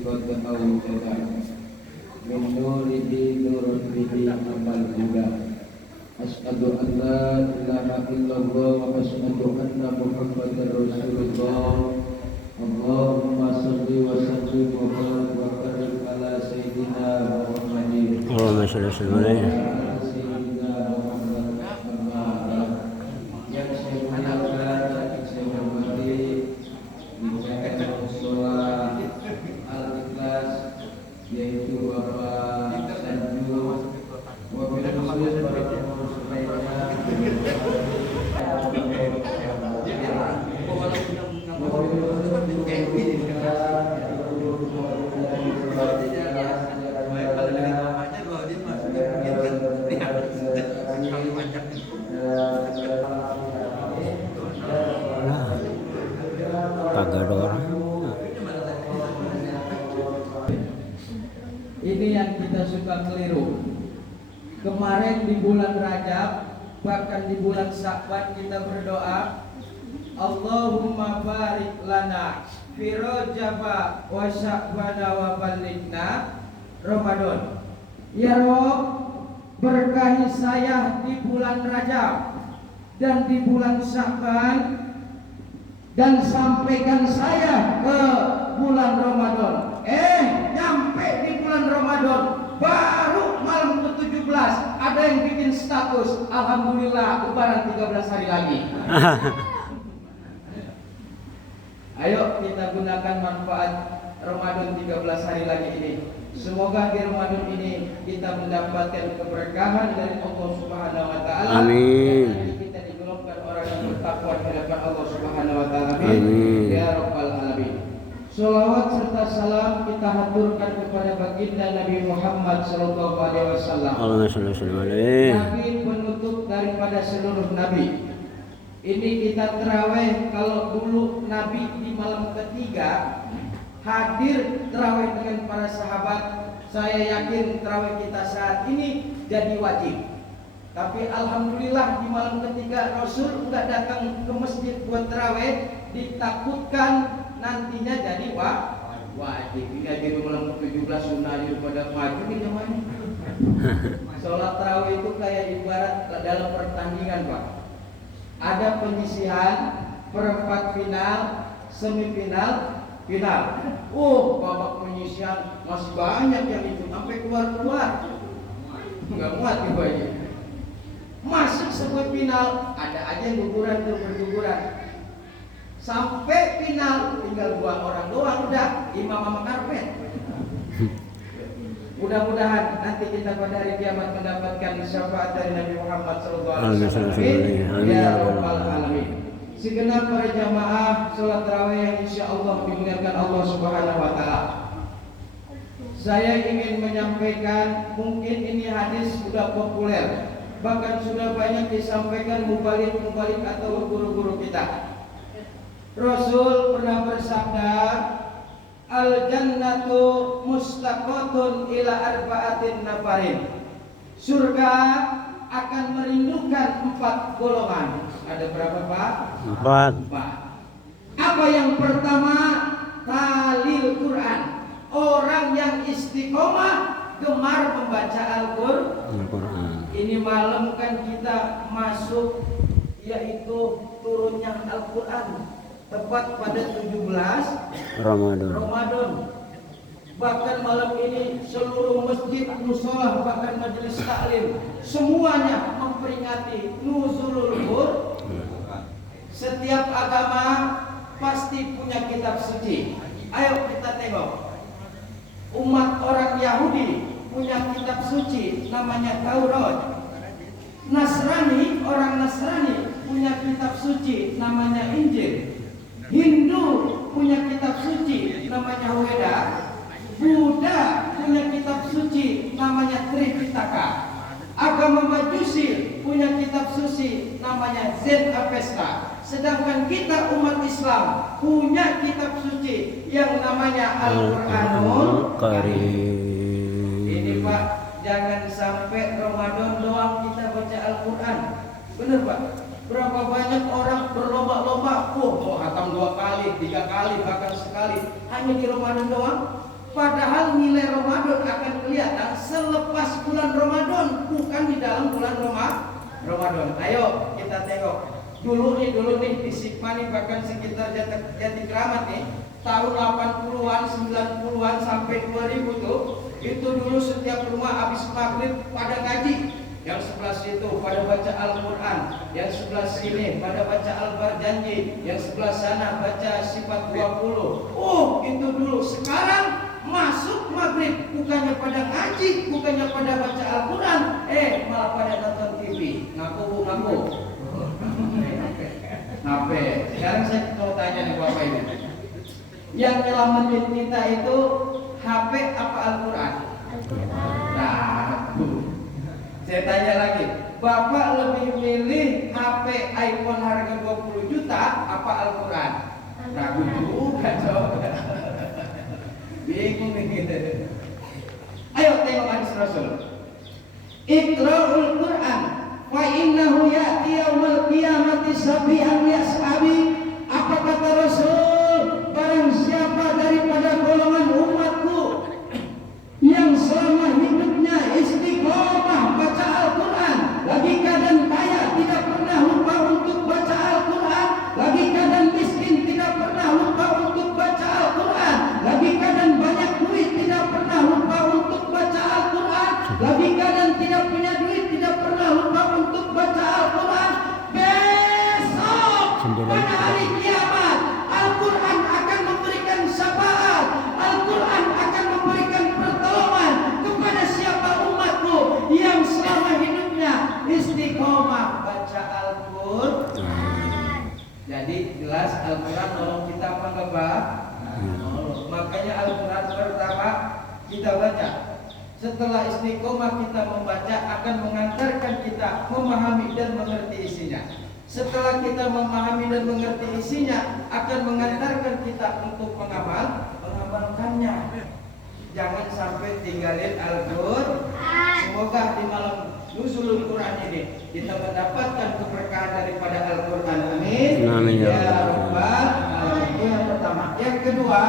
qad awjada min nurihi nurun bihi amal huda. Asyhadu an la ilaha illallah wa asyhadu anna Muhammadar Rasulullah. Allahumma shalli wa sallim wa barik wa barik ala sayyidina Muhammadin. Allahumma shalli wa sallim alaihi. Ini yang kita suka keliru. Kemarin di bulan Rajab, bahkan di bulan Sya'ban kita berdoa, Allahumma barik lana fi Rajaba wa Sya'bana wa balighna Ramadan. Ya Rabb, berkahi saya di bulan Rajab dan di bulan Sya'ban, dan sampaikan saya ke bulan Ramadan. Nyampe di bulan Ramadan, baru malam ke-17 ada yang bikin status, alhamdulillah lebaran 13 hari lagi. Ayo kita gunakan manfaat Ramadan 13 hari lagi ini. Semoga di Ramadan ini kita mendapatkan keberkahan dari Allah Subhanahu wa taala. Amin. Dan kita digolongkan orang yang bertakwa di hadapan Allah Subhanahu wa taala. Amin. Ya rabbal alamin. Salawat serta salam kita haturkan kepada baginda Nabi Muhammad sallallahu alaihi wasallam. Allahumma shalli wa sallim alaihi. Nabi penutup daripada seluruh nabi. Ini kita terawih, kalau dulu Nabi di malam ketiga hadir terawih dengan para sahabat, saya yakin terawih kita saat ini jadi wajib. Tapi alhamdulillah di malam ketiga Rasul udah datang ke masjid buat terawih, ditakutkan nantinya jadi wajib. Ini aja di malam ke-17 sunnah aja pada maju nih namanya. Sholat terawih itu kayak ibarat dalam pertandingan, Pak. Ada penyisihan, perempat final, semifinal, final. Babak penyisihan masih banyak yang ikut sampai keluar. Nggak muat gitu aja. Masuk semifinal, ada aja yang guguran tuh berguguran. Sampai final tinggal 2 orang doang, udah imam sama karpet. Mudah-mudahan nanti kita pada hari kiamat mendapatkan syafaat dari Nabi Muhammad sallallahu alaihi wasallam. Ya rabbal alamin. Segenap para jamaah salat tarawih yang insyaallah dimuliakan Allah Subhanahu wa taala. Saya ingin menyampaikan, mungkin ini hadis sudah populer, bahkan sudah banyak disampaikan mubalik atau guru-guru kita. Rasul pernah bersabda, al-jannatu mustaqatun ila arba'atin nafarin. Surga akan merindukan 4 golongan. Ada berapa, Pak? 4. Apa yang pertama? Talil Quran. Orang yang istiqomah gemar membaca Al-Quran. Ini malam kan kita masuk, yaitu turunnya Al-Quran, tepat pada 17 Ramadan. Bahkan malam ini seluruh masjid, musholah, bahkan majelis taklim semuanya memperingati nuzulul Quran. Setiap agama pasti punya kitab suci. Ayo kita tengok. Umat orang Yahudi punya kitab suci namanya Taurat. Nasrani, orang Nasrani punya kitab suci namanya Injil. Hindu punya kitab suci namanya Weda. Buddha punya kitab suci namanya Tripitaka. Agama Majusi punya kitab suci namanya Zen Avesta. Sedangkan kita umat Islam punya kitab suci yang namanya Al-Quranul Karim. Ini Pak, jangan sampai Ramadan doang kita baca Al-Quran. Bener Pak? Berapa banyak orang berlomba-lomba, mau hatam 2 kali, 3 kali, bahkan sekali, hanya di Ramadan doang. Padahal nilai Ramadan akan kelihatan selepas bulan Ramadan, bukan di dalam bulan Ramadan. Ayo kita tengok. Dulu nih di Sikmani bahkan sekitar Jati Kramat nih, tahun 80-an, 90-an sampai 2000 tuh, itu dulu setiap rumah habis maghrib pada ngaji. Yang sebelah situ pada baca Al-Quran, yang sebelah sini pada baca Al-Barjanji, yang sebelah sana baca Sifat 20. Oh, itu dulu. Sekarang masuk maghrib bukannya pada ngaji, bukannya pada baca Al-Quran, malah pada nonton TV. Ngaku. Ngape? Sekarang saya mau tanya nih Bapak ini, yang nyelamatin kita itu HP apa Al-Quran? Nah, saya tanya lagi, Bapak lebih milih HP iPhone harga 20 juta apa Al-Quran? Ragu juga coba. Bingung nih. Ayo tengok hadis Rasul. Iqra'ul Quran fa innahu ya'ti yaumil qiyamati sabi'an yas'abi. Apa kata Rasul? Barang siapa daripada golongan umatku yang selama hidupnya istiqomah baca Al-Quran, lagi keadaan kaya tidak pernah lupa untuk baca Al-Quran, lagi keadaan miskin tidak pernah lupa untuk baca Al-Quran, lagi keadaan banyak duit tidak pernah lupa untuk baca Al-Quran, lagi keadaan tidak punya duit tidak pernah lupa untuk baca Al-Quran. Besok pada hari kiamat Al-Quran akan memberikan syafaat, Al-Quran akan memberikan pertolongan kepada siapa umatku yang selama hidupnya istiqomah baca Al-Quran. Jadi jelas Al-Quran nolong kita apa enggak Pak? Makanya Al-Quran pertama kita baca. Setelah istiqomah kita membaca akan mengantarkan kita memahami dan mengerti isinya. Setelah kita memahami dan mengerti isinya akan mengantarkan kita untuk mengamalkannya. Jangan sampai tinggalin Al-Quran. Semoga di malam Nuzulul Quran ini kita mendapatkan keberkahan daripada Al-Quran. Amin. Amin ya Rabbal alamin. Itu yang pertama. Yang kedua,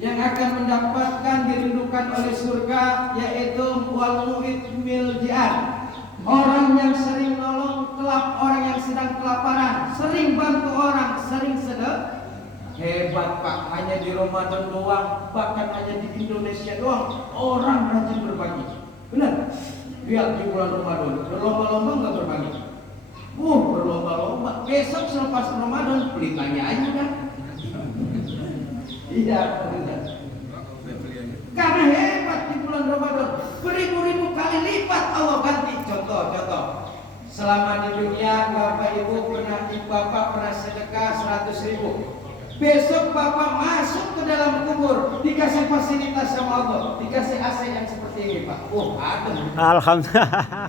yang akan mendapatkan dirindukan oleh surga yaitu wal mu'mil ji'an. Orang yang sering nolong orang yang sedang kelaparan, sering bantu orang, sering sedekah. Hebat Pak, hanya di Ramadan doang, bahkan hanya di Indonesia doang orang rajin berbagi. Benar? Lihat di bulan Ramadan, berlomba-lomba nggak berbagi? Berlomba-lomba. Besok selepas Ramadan pelitanya aja kan? Iya, benar. Karena hebat di bulan Ramadan, beribu-ribu kali lipat Allah ganti. Contoh. Selama di dunia Bapak Ibu pernah sedekah 100.000. Besok Bapak masuk ke dalam kubur dikasih fasilitas sama Allah, dikasih AC yang seperti ini Pak. Aduh. Alhamdulillah.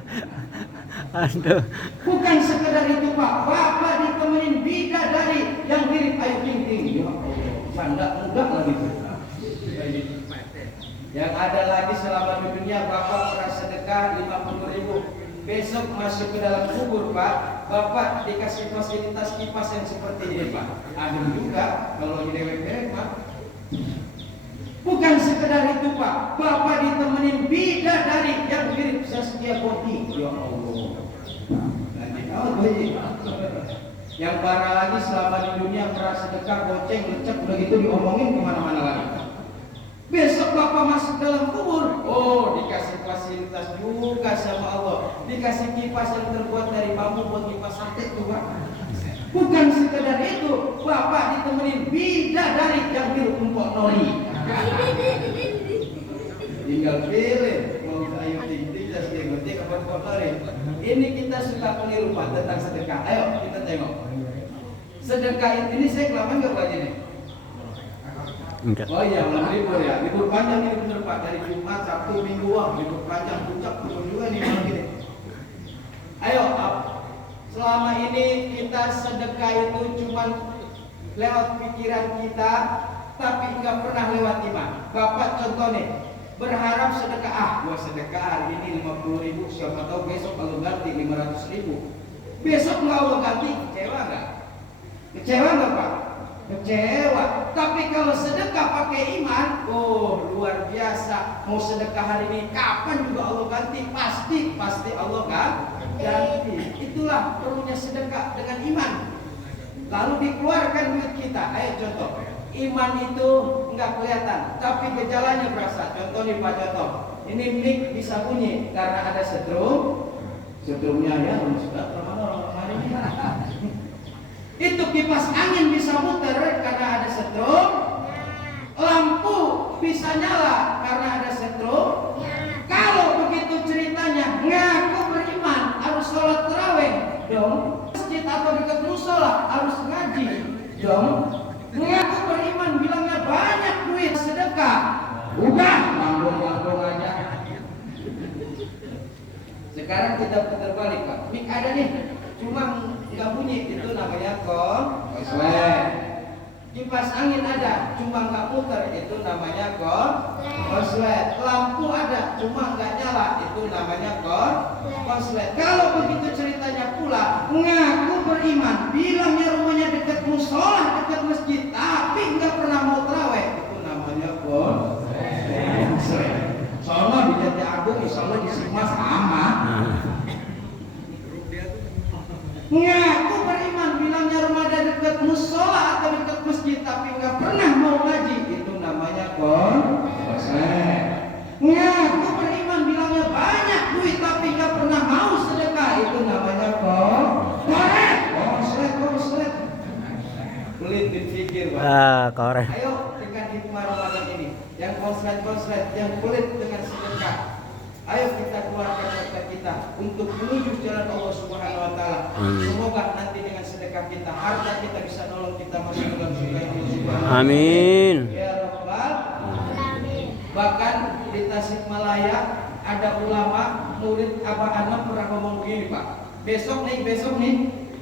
Aduh. Bukan sekedar itu Pak, Bapak ditemenin bidadari yang mirip Ayu Ting Ting. Ya Allah, canda muda lagi. Yang ada lagi selama di dunia Bapak pernah sedekah 50.000. Besok masuk ke dalam kubur Pak, Bapak dikasih fasilitas kipas yang seperti ini Pak. Adem juga kalau di dewek Pak. Bukan sekedar itu Pak, Bapak ditemenin bidadari yang mirip Zaskia Gotik. Ya Allah. Yang parah lagi selama di dunia pernah sedekah goceng lecek begitu diomongin kemana-mana lagi. Besok Bapak masuk dalam kubur, dikasih fasilitas juga sama Allah, dikasih kipas yang terbuat dari bambu buat kipas sate tuh Pak. Bukan sekedar itu, Bapak ditemenin bidadari yang mirip Empok Nori. Tinggal pilih mau Ayu Ting Ting, Zaskia Gotik apa Empok Nori. Ini kita suka keliru Pak tentang sedekah. Ayo kita tengok. Sedekah ini saya kelamaan nggak Pak ini? Enggak. Oh iya, libur ya. Libur panjang ini bener Pak, dari Jumat, Sabtu, Minggu, libur panjang, puncak libur juga nih malam ini. Ayo, selama ini kita sedekah itu cuma lewat pikiran kita, tapi nggak pernah lewat iman. Bapak contoh nih, berharap sedekah, gua sedekah hari ini 50.000, siapa tahu besok kalau ganti 500.000. Besok nggak Allah ganti, kecewa nggak? Kecewa nggak Pak? Kecewa. Tapi kalau sedekah pakai iman, oh luar biasa. Mau sedekah hari ini, kapan juga Allah ganti, pasti Allah kan ganti. Itulah perlunya sedekah dengan iman. Lalu dikeluarkan duit kita. Ayo contoh. Iman itu enggak kelihatan, tapi gejalanya berasa. Contoh nih Pak, contoh. Ini mic bisa bunyi karena ada setrum. Setrumnya ya sudah orang hari ini. Itu kipas angin bisa muter karena ada setrum. Lampu bisa nyala karena ada setrum. Kalau begitu ceritanya, ngaku beriman harus sholat tarawih dong. Masjid atau dekat musola harus ngaji dong. Ngaku beriman bilangnya banyak duit sedekah. Udah lambung aja. Sekarang kita putar balik Pak. Mik ada nih, cuma nggak bunyi, itu namanya konslet. Kipas angin ada, cuma nggak muter, itu namanya konslet. Lampu ada, cuma nggak nyala, itu namanya konslet. Kalau begitu ceritanya pula, ngaku beriman, bilangnya rumahnya dekat musola, dekat masjid, tapi nggak pernah mau taraweh, itu namanya konslet. Soalnya di Jati Agung, misalnya di Sigma sama. Ngaku beriman, bilangnya rumahnya dekat musola atau dekat masjid, tapi nggak pernah mau ngaji, itu namanya konslet. Ngaku beriman, bilangnya banyak duit, tapi nggak pernah mau sedekah, itu namanya konslet. Kulit dipikir Pak. Korek. Ayo dengan hikmah Ramadan ini, yang konslet, yang kulit dengan sedekah. Ayo kita keluarkan harta kita untuk menuju jalan Allah Subhanahu wa taala. Semoga nanti dengan sedekah kita, harta kita bisa nolong kita masuk ke dalam surga Allah Subhanahu wa taala. Amin. Ya Rabbal alamin. Bahkan di Tasikmalaya ada ulama murid Abah Anam pernah ngomong begini Pak. Besok nih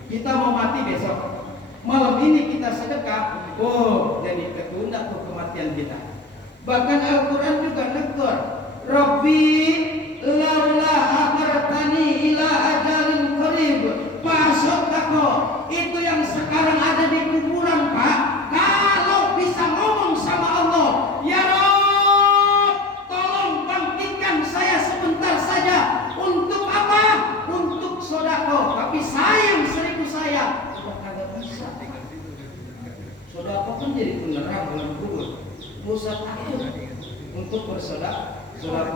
kita mau mati besok. Malam ini kita sedekah, oh jadi ketunda tuh kematian kita. Bahkan Al-Quran juga negur, Rabbi laula akhartani ila ajalin qarib fasaddaqo. Itu yang sekarang ada di kuburan Pak, kalau bisa ngomong sama Allah, ya Rabb tolong bangkitkan saya sebentar saja. Untuk apa? Untuk sodako. Tapi sayang 1000 saya sudah kagak bisa. Sodako kan jadi penerang dalam kubur. Musab takut untuk bersodako.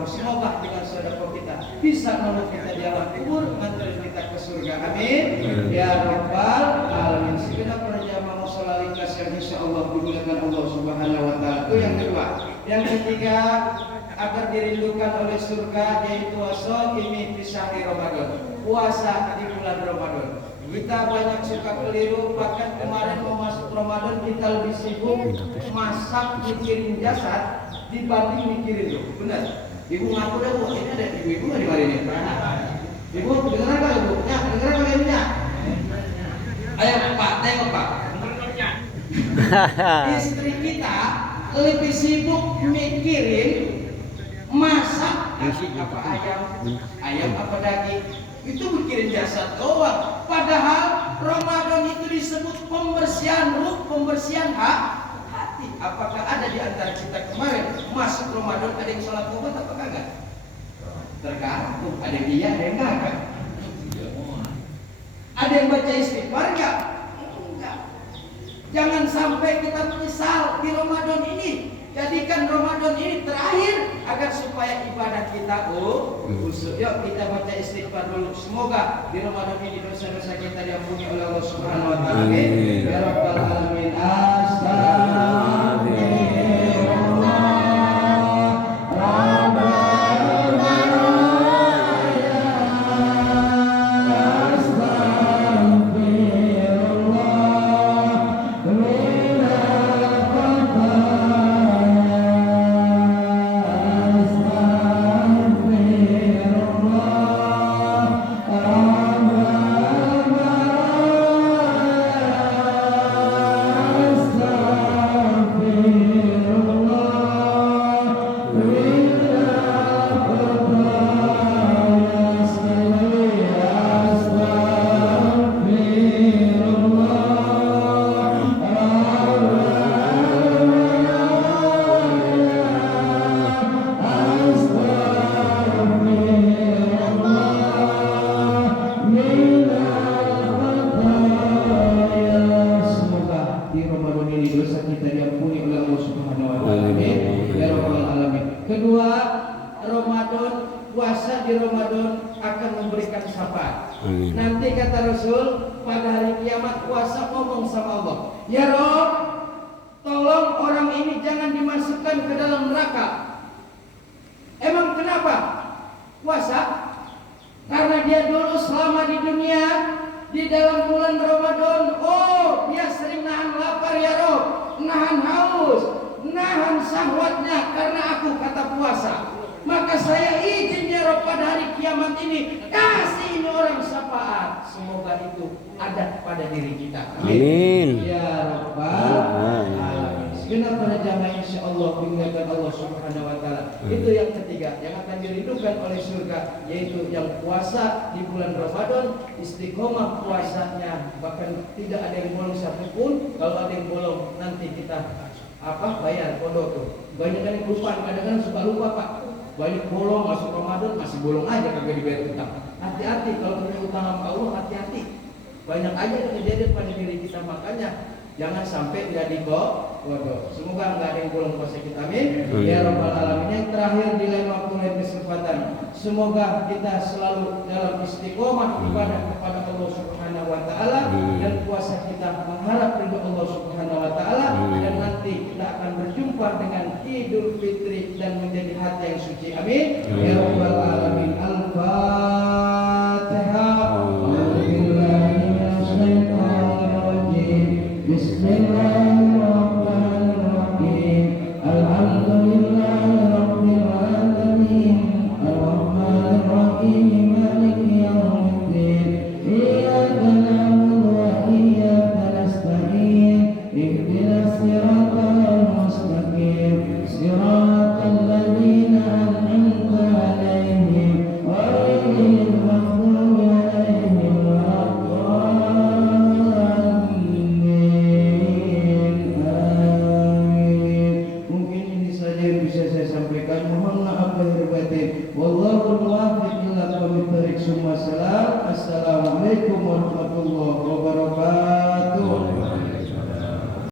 Semoga dengan sodako kita bisa menolong kita di alam kubur, mengantar kita ke surga. Amin. Ya Rabbal alamin. Segenap para jamaah mushola lintas yang insyaallah dimuliakan Allah Subhanahu wa taala. Itu yang kedua. Yang ketiga, agar dirindukan oleh surga, yaitu wasaqimi fi syahri Ramadan. Puasa di bulan Ramadan. Kita banyak suka keliru, bahkan kemarin mau masuk Ramadan kita lebih sibuk masak mikirin jasad dibanding mikirin itu. Benar. Ibu ngaku dah Bu, ini ada ibu nggak di mari ini? Ibu dengar nggak Ibu? Ya, dengar nggak ini? Ayo Pak, tengok Pak. Istri kita lebih sibuk mikirin masak apa ayam apa daging. Itu mikirin jasad doang. Padahal Ramadan itu disebut pembersihan ruh, pembersihan hati. Apakah ada di antara kita kemarin masuk Ramadan ada yang sholat tobat apa kagak? Tergantung. Ada yang iya, ada yang enggak. Ada yang baca istighfar enggak? Enggak. Jangan sampai kita menyesal di Ramadan ini. Jadikan Ramadan ini terakhir agar supaya ibadah kita usut. Yuk kita baca istighfar dulu. Semoga di Ramadan ini dosa-dosa kita diampuni oleh Allah Subhanahu wa taala. Amin. Ya Rabbal alamin. syafaat. Amin. Nanti kata Rasul pada hari kiamat puasa ngomong sama Allah, ya Rob, tolong orang ini jangan dimasukkan ke dalam neraka. Emang kenapa? Puasa? Karena dia dulu selama di dunia di dalam bulan Ramadan, oh dia sering nahan lapar ya Rob, nahan haus, nahan syahwatnya karena aku kata puasa. Maka saya izin ya Rob pada hari kiamat ini kasih ini orang syafaat. Semoga itu ada pada diri kita. Amin. Ya Rabbal Amin. Alamin. Segenap para jamaah insyaallah dimuliakan Allah Subhanahu wa taala. Itu yang ketiga yang akan dirindukan oleh surga, yaitu yang puasa di bulan Ramadan, istiqomah puasanya, bahkan tidak ada yang bolong satupun. Kalau ada yang bolong nanti kita bayar kodok tuh. Banyak yang lupa, kadang-kadang suka lupa Pak. Banyak bolong masuk Ramadan masih bolong aja kagak dibayar utang. Hati-hati kalau punya utang sama Allah, hati-hati. Banyak aja yang kejadian pada diri kita, makanya jangan sampai jadi bodoh. Semoga enggak ada yang bolong puasa kita, amin. Ya Rabbal Alamin. Yang terakhir di lain waktu lain kesempatan, semoga kita selalu dalam istiqomah ibadah kepada Allah Subhanahu wa taala dan puasa kita mengharap ridho Allah Subhanahu wa taala, dan nanti kita akan berjumpa dengan Idul Fitri dan menjadi hati yang suci, amin. Ya